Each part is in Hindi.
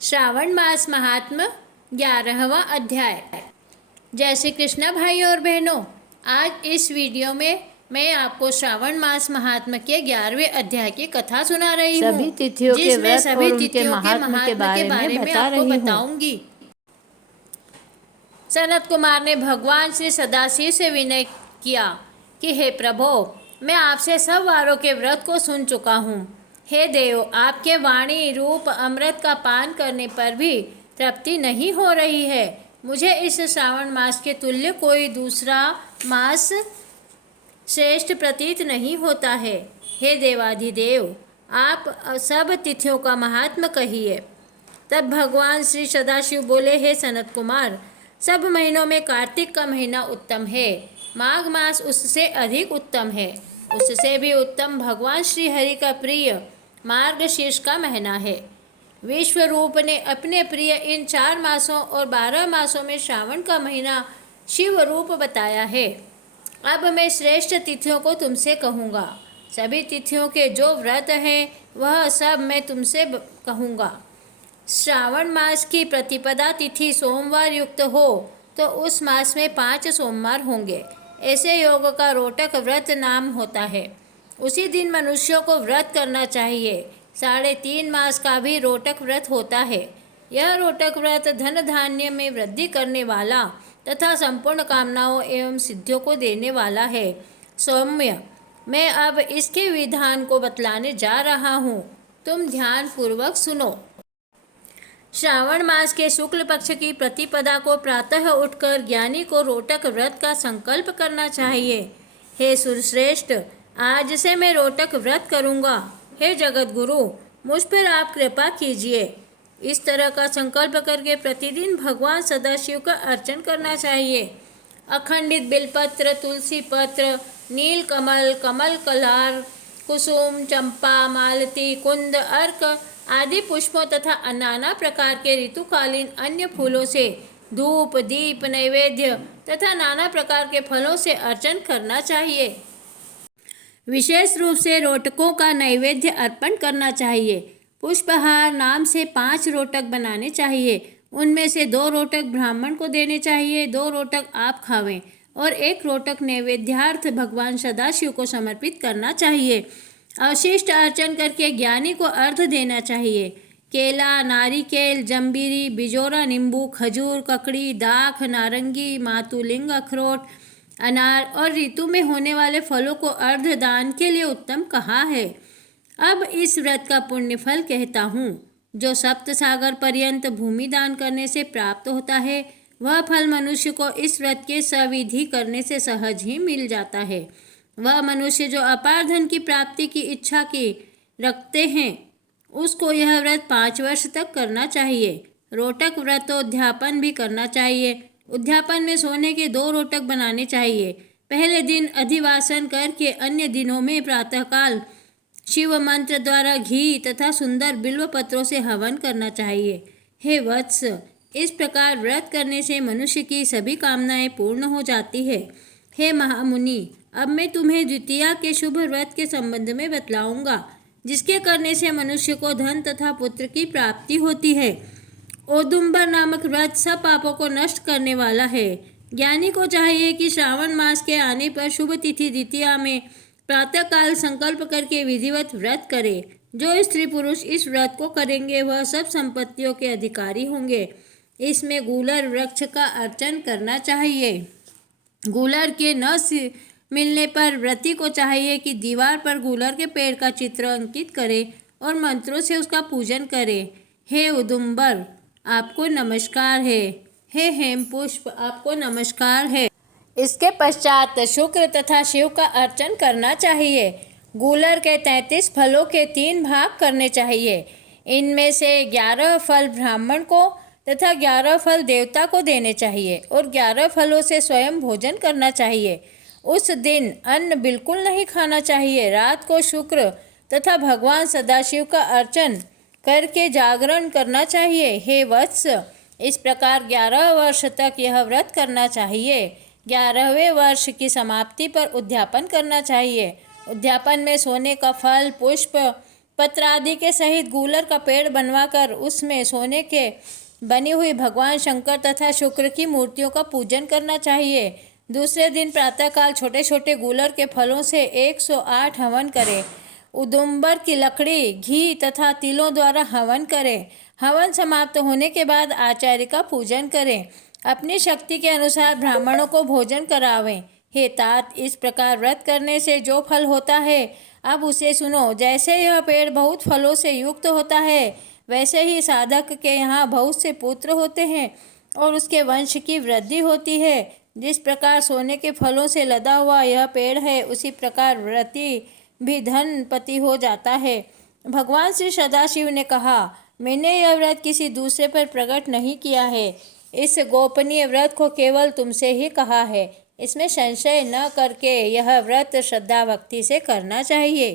श्रावण मास महात्म 11वां अध्याय। जय श्री कृष्ण भाइयों और बहनों, आज इस वीडियो में मैं आपको श्रावण मास महात्म के 11वें अध्याय की कथा सुना रही हूँ, सभी तिथियों के जिसमें व्रत सभी और उनके तिथियों के महात्म के बारे में आपको बता रही हूँ। बताऊंगी। सनत कुमार ने भगवान श्री सदाशिव से विनय किया कि हे प्रभो, मैं आपसे सब वारों के व्रत को सुन चुका हूँ। हे देव, आपके वाणी रूप अमृत का पान करने पर भी तृप्ति नहीं हो रही है। मुझे इस श्रावण मास के तुल्य कोई दूसरा मास श्रेष्ठ प्रतीत नहीं होता है। हे देवाधिदेव, आप सब तिथियों का महात्म कहिए। तब भगवान श्री सदाशिव बोले, हे सनत कुमार, सब महीनों में कार्तिक का महीना उत्तम है। माघ मास उससे अधिक उत्तम है। उससे भी उत्तम भगवान श्री हरि का प्रिय मार्गशीर्ष का महीना है। विश्व रूप ने अपने प्रिय इन 4 मासों और 12 मासों में श्रावण का महीना शिव रूप बताया है। अब मैं श्रेष्ठ तिथियों को तुमसे कहूँगा। सभी तिथियों के जो व्रत हैं वह सब मैं तुमसे कहूँगा। श्रावण मास की प्रतिपदा तिथि सोमवार युक्त हो तो उस मास में 5 सोमवार होंगे। ऐसे योग का रोटक व्रत नाम होता है। उसी दिन मनुष्यों को व्रत करना चाहिए। 3.5 मास का भी रोटक व्रत होता है। यह रोटक व्रत धन धान्य में वृद्धि करने वाला तथा संपूर्ण कामनाओं एवं सिद्धियों को देने वाला है। सौम्य, मैं अब इसके विधान को बतलाने जा रहा हूँ, तुम ध्यान पूर्वक सुनो। श्रावण मास के शुक्ल पक्ष की प्रतिपदा को प्रातः उठकर ज्ञानी को रोटक व्रत का संकल्प करना चाहिए। हे सुरश्रेष्ठ, आज से मैं रोटक व्रत करूँगा। हे जगत गुरु, मुझ पर आप कृपा कीजिए। इस तरह का संकल्प करके प्रतिदिन भगवान सदाशिव का अर्चन करना चाहिए। अखंडित बिलपत्र, तुलसी पत्र, नील कमल, कमल कलार, कुसुम, चंपा, मालती, कुंद, अर्क आदि पुष्पों तथा नाना प्रकार के ऋतुकालीन अन्य फूलों से धूप, दीप, नैवेद्य तथा नाना प्रकार के फलों से अर्चन करना चाहिए। विशेष रूप से रोटकों का नैवेद्य अर्पण करना चाहिए। पुष्पहार नाम से 5 रोटक बनाने चाहिए। उनमें से 2 रोटक ब्राह्मण को देने चाहिए, 2 रोटक आप खावें और 1 रोटक नैवेद्यार्थ भगवान सदाशिव को समर्पित करना चाहिए। अवशिष्ट अर्चन करके ज्ञानी को अर्घ देना चाहिए। केला, नारिकेल, जंबीरी, बिजोरा, नींबू, खजूर, ककड़ी, दाख, नारंगी, मातुलिंग, अखरोट, अनार और ऋतु में होने वाले फलों को अर्घ दान के लिए उत्तम कहा है। अब इस व्रत का पुण्य फल कहता हूँ। जो सप्त सागर पर्यंत भूमि दान करने से प्राप्त होता है, वह फल मनुष्य को इस व्रत के सविधि करने से सहज ही मिल जाता है। वह मनुष्य जो अपार धन की प्राप्ति की इच्छा की रखते हैं, उसको यह व्रत 5 वर्ष तक करना चाहिए। रोटक व्रतोद्यापन भी करना चाहिए। उद्यापन में सोने के 2 रोटक बनाने चाहिए। पहले दिन अधिवासन करके अन्य दिनों में प्रातःकाल शिव मंत्र द्वारा घी तथा सुंदर बिल्व पत्रों से हवन करना चाहिए। हे वत्स, इस प्रकार व्रत करने से मनुष्य की सभी कामनाएं पूर्ण हो जाती है। हे महामुनि, अब मैं तुम्हें द्वितीया के शुभ व्रत के संबंध में बतलाऊंगा, जिसके करने से मनुष्य को धन तथा पुत्र की प्राप्ति होती है। औदुंबर नामक व्रत सब पापों को नष्ट करने वाला है। ज्ञानी को चाहिए कि श्रावण मास के आने पर शुभ तिथि द्वितीया में प्रातःकाल संकल्प करके विधिवत व्रत करे। जो स्त्री पुरुष इस व्रत को करेंगे वह सब संपत्तियों के अधिकारी होंगे। इसमें गूलर वृक्ष का अर्चन करना चाहिए। गूलर के न मिलने पर व्रती को चाहिए कि दीवार पर गूलर के पेड़ का चित्र अंकित करे और मंत्रों से उसका पूजन करे। हे उदुम्बर, आपको नमस्कार है। हे हेमपुष्प, आपको नमस्कार है। इसके पश्चात शुक्र तथा शिव का अर्चन करना चाहिए। गूलर के 33 फलों के 3 भाग करने चाहिए। इनमें से 11 फल ब्राह्मण को तथा 11 फल देवता को देने चाहिए और 11 फलों से स्वयं भोजन करना चाहिए। उस दिन अन्न बिल्कुल नहीं खाना चाहिए। रात को शुक्र तथा भगवान सदाशिव का अर्चन करके जागरण करना चाहिए। हे वत्स, इस प्रकार 11 वर्ष तक यह व्रत करना चाहिए। 11वें वर्ष की समाप्ति पर उद्यापन करना चाहिए। उद्यापन में सोने का फल, पुष्प, पत्र आदि के सहित गूलर का पेड़ बनवाकर उसमें सोने के बनी हुई भगवान शंकर तथा शुक्र की मूर्तियों का पूजन करना चाहिए। दूसरे दिन प्रातःकाल छोटे छोटे गूलर के फलों से 108 हवन करें। उदुम्बर की लकड़ी, घी तथा तिलों द्वारा हवन करें। हवन समाप्त होने के बाद आचार्य का पूजन करें। अपनी शक्ति के अनुसार ब्राह्मणों को भोजन करावें। हे तात, इस प्रकार व्रत करने से जो फल होता है अब उसे सुनो। जैसे यह पेड़ बहुत फलों से युक्त होता है, वैसे ही साधक के यहाँ बहुत से पुत्र होते हैं और उसके वंश की वृद्धि होती है। जिस प्रकार सोने के फलों से लदा हुआ यह पेड़ है, उसी प्रकार व्रती भी धनपति हो जाता है। भगवान श्री सदाशिव ने कहा, मैंने यह व्रत किसी दूसरे पर प्रकट नहीं किया है। इस गोपनीय व्रत को केवल तुमसे ही कहा है। इसमें संशय न करके यह व्रत श्रद्धा भक्ति से करना चाहिए।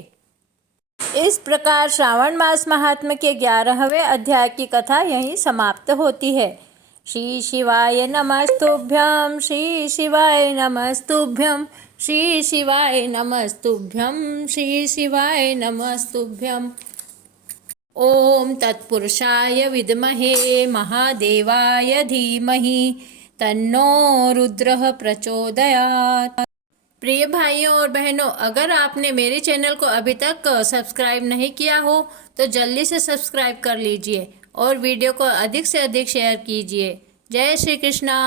इस प्रकार श्रावण मास महात्म्य के 11वें अध्याय की कथा यहीं समाप्त होती है। श्री शिवाय नमस्तुभ्यं, श्री शिवाय नमस्तुभ्यं, श्री शिवाय नमस्तुभ्यं, श्री शिवाय नमस्तुभ्यं। ओम तत्पुरुषाय विद्महे महादेवाय धीमहि तन्नो रुद्रः प्रचोदयात्। प्रिय भाइयों और बहनों, अगर आपने मेरे चैनल को अभी तक सब्सक्राइब नहीं किया हो तो जल्दी से सब्सक्राइब कर लीजिए और वीडियो को अधिक से अधिक शेयर कीजिए। जय श्री कृष्णा।